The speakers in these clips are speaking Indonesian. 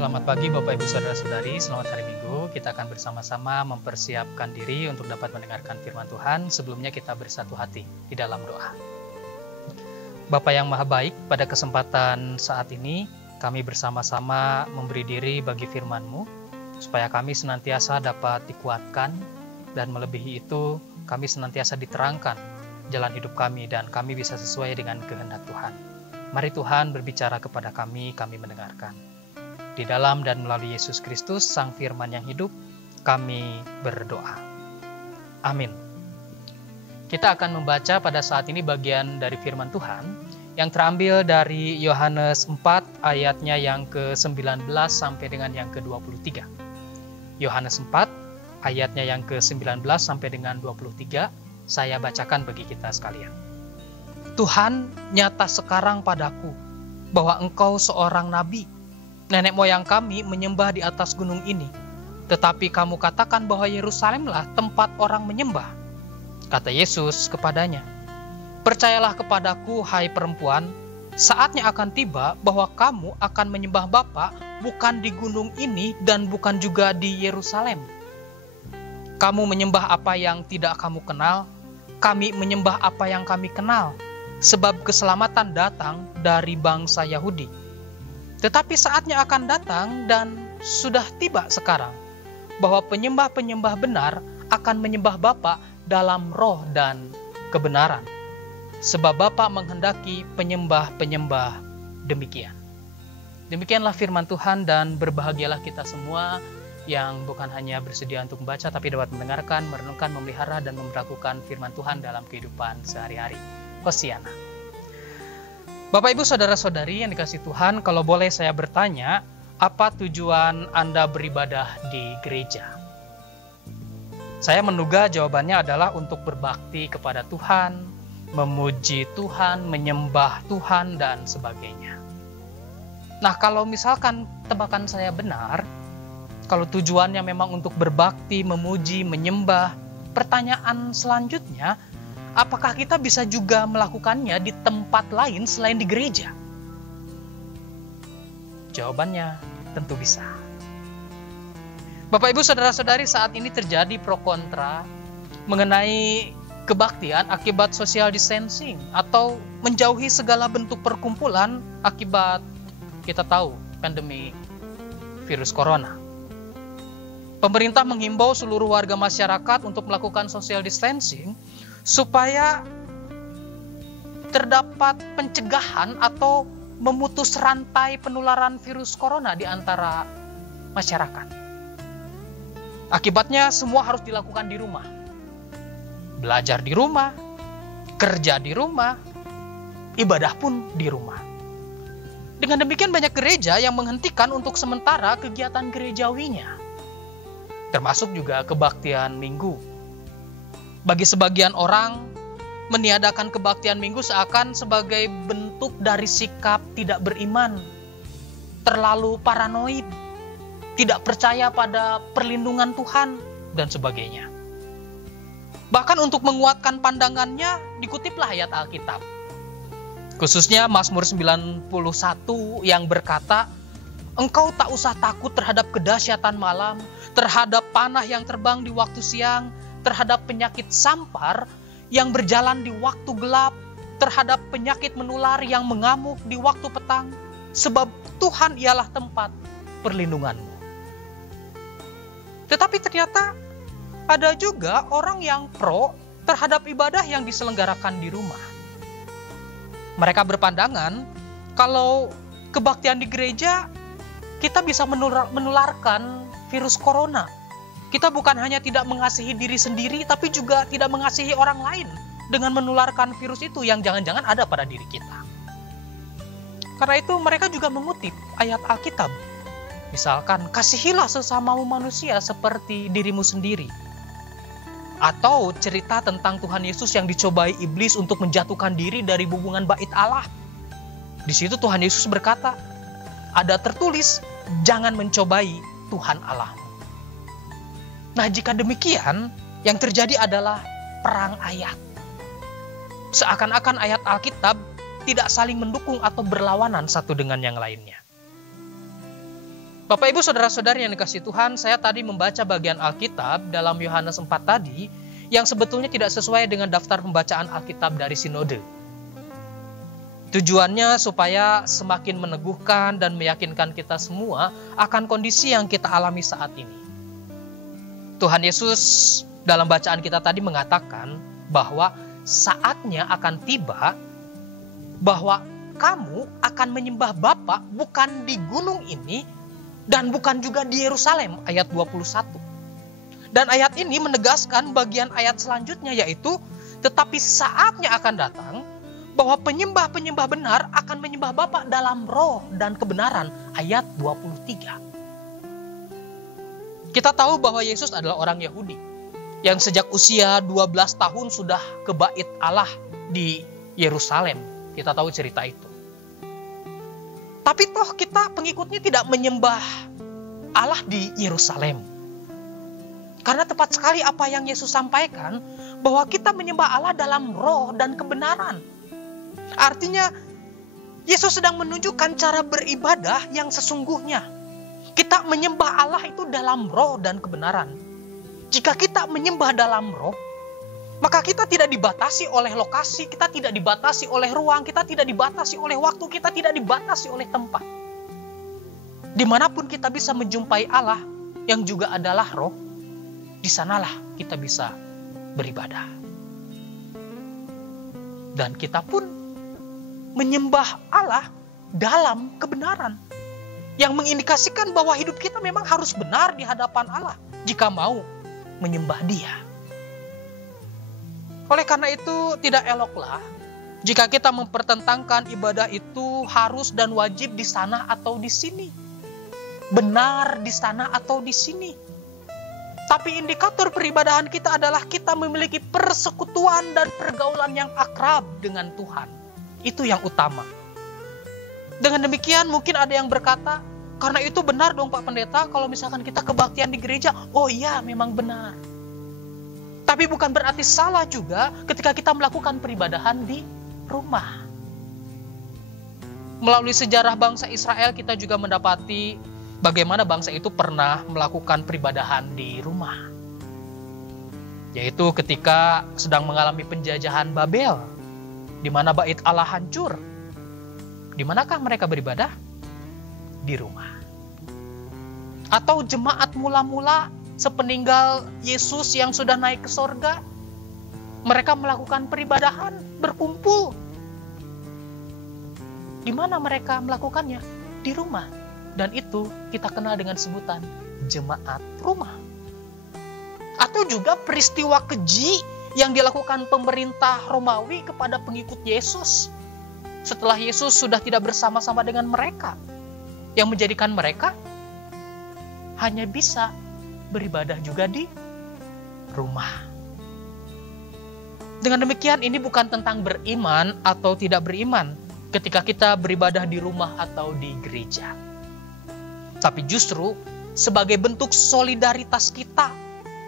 Selamat pagi Bapak Ibu Saudara-saudari, selamat hari Minggu. Kita akan bersama-sama mempersiapkan diri untuk dapat mendengarkan firman Tuhan. Sebelumnya kita bersatu hati di dalam doa. Bapa yang Maha Baik, pada kesempatan saat ini kami bersama-sama memberi diri bagi firman-Mu, supaya kami senantiasa dapat dikuatkan, dan melebihi itu kami senantiasa diterangkan jalan hidup kami, dan kami bisa sesuai dengan kehendak Tuhan. Mari Tuhan berbicara kepada kami mendengarkan. Di dalam dan melalui Yesus Kristus, Sang Firman yang hidup, kami berdoa. Amin. Kita akan membaca pada saat ini bagian dari firman Tuhan yang terambil dari Yohanes 4 ayatnya yang ke-19 sampai dengan yang ke-23. Yohanes 4 ayatnya yang ke-19 sampai dengan 23, saya bacakan bagi kita sekalian. Tuhan, nyata sekarang padaku bahwa Engkau seorang nabi. Nenek moyang kami menyembah di atas gunung ini, tetapi kamu katakan bahwa Yerusalemlah tempat orang menyembah. Kata Yesus kepadanya, percayalah kepadaku, hai perempuan, saatnya akan tiba bahwa kamu akan menyembah Bapa bukan di gunung ini dan bukan juga di Yerusalem. Kamu menyembah apa yang tidak kamu kenal, kami menyembah apa yang kami kenal, sebab keselamatan datang dari bangsa Yahudi. Tetapi saatnya akan datang dan sudah tiba sekarang, bahwa penyembah-penyembah benar akan menyembah Bapa dalam roh dan kebenaran. Sebab Bapa menghendaki penyembah-penyembah demikian. Demikianlah firman Tuhan, dan berbahagialah kita semua yang bukan hanya bersedia untuk membaca, tapi dapat mendengarkan, merenungkan, memelihara, dan memberlakukan firman Tuhan dalam kehidupan sehari-hari. Hosiana. Bapak Ibu Saudara-saudari yang dikasihi Tuhan, kalau boleh saya bertanya, apa tujuan Anda beribadah di gereja? Saya menduga jawabannya adalah untuk berbakti kepada Tuhan, memuji Tuhan, menyembah Tuhan, dan sebagainya. Nah, kalau misalkan tebakan saya benar, kalau tujuannya memang untuk berbakti, memuji, menyembah, pertanyaan selanjutnya, apakah kita bisa juga melakukannya di tempat lain selain di gereja? Jawabannya tentu bisa. Bapak Ibu Saudara-saudari, saat ini terjadi pro kontra mengenai kebaktian akibat social distancing atau menjauhi segala bentuk perkumpulan akibat kita tahu pandemi virus corona. Pemerintah menghimbau seluruh warga masyarakat untuk melakukan social distancing supaya terdapat pencegahan atau memutus rantai penularan virus corona di antara masyarakat. Akibatnya semua harus dilakukan di rumah. Belajar di rumah, kerja di rumah, ibadah pun di rumah. Dengan demikian banyak gereja yang menghentikan untuk sementara kegiatan gerejawinya, termasuk juga kebaktian minggu. Bagi sebagian orang, meniadakan kebaktian minggu seakan sebagai bentuk dari sikap tidak beriman, terlalu paranoid, tidak percaya pada perlindungan Tuhan, dan sebagainya. Bahkan untuk menguatkan pandangannya, dikutiplah ayat Alkitab. Khususnya Mazmur 91 yang berkata, engkau tak usah takut terhadap kedahsyatan malam, terhadap panah yang terbang di waktu siang, terhadap penyakit sampar yang berjalan di waktu gelap, terhadap penyakit menular yang mengamuk di waktu petang, sebab Tuhan ialah tempat perlindunganmu. Tetapi ternyata ada juga orang yang pro terhadap ibadah yang diselenggarakan di rumah. Mereka berpandangan kalau kebaktian di gereja kita bisa menularkan virus corona. Kita bukan hanya tidak mengasihi diri sendiri, tapi juga tidak mengasihi orang lain dengan menularkan virus itu yang jangan-jangan ada pada diri kita. Karena itu mereka juga mengutip ayat Alkitab. Misalkan, kasihilah sesamamu manusia seperti dirimu sendiri. Atau cerita tentang Tuhan Yesus yang dicobai iblis untuk menjatuhkan diri dari hubungan bait Allah. Di situ Tuhan Yesus berkata, ada tertulis, jangan mencobai Tuhan Allah. Nah, jika demikian, yang terjadi adalah perang ayat. Seakan-akan ayat Alkitab tidak saling mendukung atau berlawanan satu dengan yang lainnya. Bapak Ibu Saudara-saudari yang dikasihi Tuhan, saya tadi membaca bagian Alkitab dalam Yohanes 4 tadi yang sebetulnya tidak sesuai dengan daftar pembacaan Alkitab dari Sinode. Tujuannya supaya semakin meneguhkan dan meyakinkan kita semua akan kondisi yang kita alami saat ini. Tuhan Yesus dalam bacaan kita tadi mengatakan bahwa saatnya akan tiba bahwa kamu akan menyembah Bapa bukan di gunung ini dan bukan juga di Yerusalem, ayat 21. Dan ayat ini menegaskan bagian ayat selanjutnya, yaitu tetapi saatnya akan datang bahwa penyembah-penyembah benar akan menyembah Bapa dalam roh dan kebenaran, ayat 23. Kita tahu bahwa Yesus adalah orang Yahudi yang sejak usia 12 tahun sudah ke bait Allah di Yerusalem. Kita tahu cerita itu. Tapi toh kita pengikutnya tidak menyembah Allah di Yerusalem. Karena tepat sekali apa yang Yesus sampaikan, bahwa kita menyembah Allah dalam roh dan kebenaran. Artinya, Yesus sedang menunjukkan cara beribadah yang sesungguhnya. Kita menyembah Allah itu dalam roh dan kebenaran. Jika kita menyembah dalam roh, maka kita tidak dibatasi oleh lokasi, kita tidak dibatasi oleh ruang, kita tidak dibatasi oleh waktu, kita tidak dibatasi oleh tempat. Dimanapun kita bisa menjumpai Allah yang juga adalah roh, di sanalah kita bisa beribadah. Dan kita pun menyembah Allah dalam kebenaran, yang mengindikasikan bahwa hidup kita memang harus benar di hadapan Allah jika mau menyembah Dia. Oleh karena itu tidak eloklah jika kita mempertentangkan ibadah itu harus dan wajib di sana atau di sini. Benar di sana atau di sini. Tapi indikator peribadahan kita adalah kita memiliki persekutuan dan pergaulan yang akrab dengan Tuhan. Itu yang utama. Dengan demikian mungkin ada yang berkata, karena itu benar dong Pak Pendeta, kalau misalkan kita kebaktian di gereja, oh iya memang benar. Tapi bukan berarti salah juga ketika kita melakukan peribadahan di rumah. Melalui sejarah bangsa Israel kita juga mendapati bagaimana bangsa itu pernah melakukan peribadahan di rumah. Yaitu ketika sedang mengalami penjajahan Babel, di mana bait Allah hancur. Di manakah mereka beribadah? Di rumah. Atau jemaat mula-mula sepeninggal Yesus yang sudah naik ke sorga, mereka melakukan peribadahan, berkumpul. Di mana mereka melakukannya? Di rumah. Dan itu kita kenal dengan sebutan jemaat rumah. Atau juga peristiwa keji yang dilakukan pemerintah Romawi kepada pengikut Yesus. Setelah Yesus sudah tidak bersama-sama dengan mereka. Yang menjadikan mereka hanya bisa beribadah juga di rumah. Dengan demikian ini bukan tentang beriman atau tidak beriman ketika kita beribadah di rumah atau di gereja. Tapi justru sebagai bentuk solidaritas kita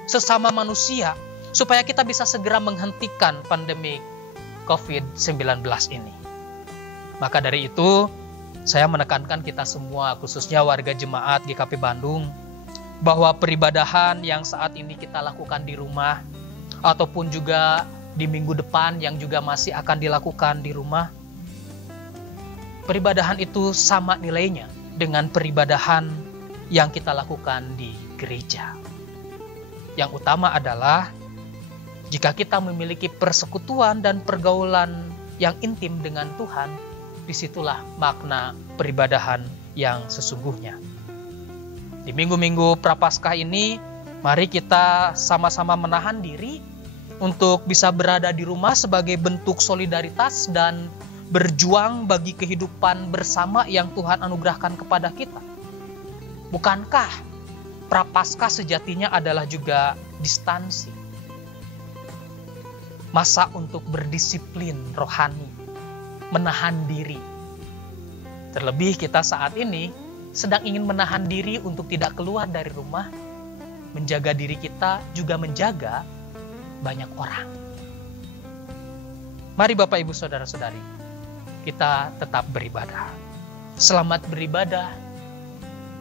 sesama manusia supaya kita bisa segera menghentikan pandemi COVID-19 ini. Maka dari itu saya menekankan kita semua, khususnya warga jemaat GKP Bandung, bahwa peribadahan yang saat ini kita lakukan di rumah ataupun juga di minggu depan yang juga masih akan dilakukan di rumah, peribadahan itu sama nilainya dengan peribadahan yang kita lakukan di gereja. Yang utama adalah jika kita memiliki persekutuan dan pergaulan yang intim dengan Tuhan, disitulah makna peribadahan yang sesungguhnya. Di minggu-minggu Prapaskah ini, mari kita sama-sama menahan diri untuk bisa berada di rumah sebagai bentuk solidaritas dan berjuang bagi kehidupan bersama yang Tuhan anugerahkan kepada kita. Bukankah Prapaskah sejatinya adalah juga distansi? Masa untuk berdisiplin rohani, menahan diri. Terlebih kita saat ini sedang ingin menahan diri untuk tidak keluar dari rumah, menjaga diri kita juga menjaga banyak orang. Mari Bapak Ibu Saudara-saudari, kita tetap beribadah. Selamat beribadah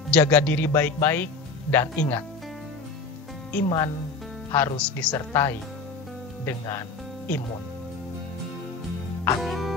Jaga diri baik-baik dan ingat, iman harus disertai dengan imun. Amin.